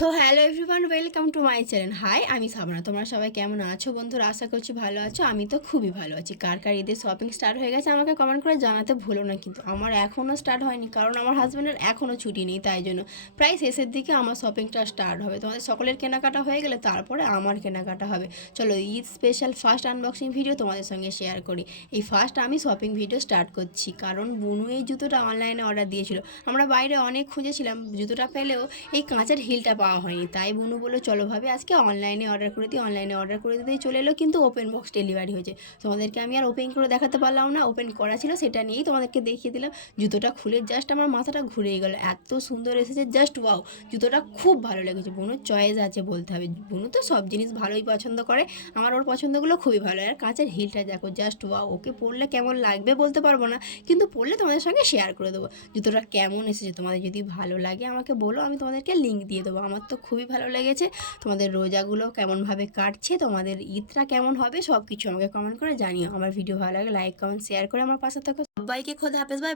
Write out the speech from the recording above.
তো hello everyone, welcome to my channel. Hi, আমি সাবনা। তোমরা সবাই কেমন আছো বন্ধুরা? আশা করছি ভালো আছো। আমি তো খুবই ভালো আছি। কার কার ঈদের শপিং স্টার্ট হয়ে গেছে আমাকে কমেন্ট করে জানাতে ভুলো না, কিন্তু আমার এখনও স্টার্ট হয়নি, কারণ আমার হাজব্যান্ডের এখনও ছুটি নেই। তাই জন্য প্রায় শেষের দিকে আমার শপিংটা স্টার্ট হবে। তোমাদের সকলের কেনাকাটা হয়ে গেলে তারপরে আমার কেনাকাটা হবে। চলো Eid special first unboxing video তোমাদের সঙ্গে শেয়ার করি। এই ফার্স্ট আমি শপিং ভিডিও স্টার্ট করছি, কারণ বুনু এই জুতোটা অনলাইনে অর্ডার দিয়েছিল। আমরা বাইরে অনেক খুঁজেছিলাম, জুতোটা পেলেও এই কাঁচের হিলটা পাওয়া হয়নি। তাই বুনু বললো চলো ভাবে আজকে অনলাইনে অর্ডার করে দিই। অনলাইনে অর্ডার করে দিতেই চলে এলো, কিন্তু ওপেন বক্স ডেলিভারি হয়েছে। তোমাদেরকে আমি আর ওপেন করে দেখাতে পারলাম না, ওপেন করা ছিল সেটা নিয়েই তোমাদেরকে দেখিয়ে দিলাম। জুতোটা খুলে জাস্ট আমার মাথাটা ঘুরেই গেল, এত সুন্দর এসেছে, জাস্ট ওয়াও। জুতোটা খুব ভালো লেগেছে। বুনুর চয়েস আছে বলতে হবে, বুনু তো সব জিনিস ভালোই পছন্দ করে, আমার ওর পছন্দগুলো খুবই ভালো। আর কাঁচের হিলটা দেখো, জাস্ট ওয়াও। ওকে পরলে কেমন লাগবে বলতে পারবো না, কিন্তু পরলে তোমাদের সঙ্গে শেয়ার করে দেবো জুতোটা কেমন এসেছে। তোমাদের যদি ভালো লাগে আমাকে বলো, আমি তোমাদেরকে লিঙ্ক দিয়ে দেবো। আমার তো খুবই ভালো লেগেছে। তোমাদের রোজাগুলো কেমনভাবে কাটছে, তোমাদের ঈদটা কেমন হবে, সব কিছু আমাকে কমেন্ট করে জানিও। আমার ভিডিও ভালো লাগে লাইক কমেন্ট শেয়ার করে আমার পাশে থাকো। সবাইকে খোদা হাফেজ, বাই।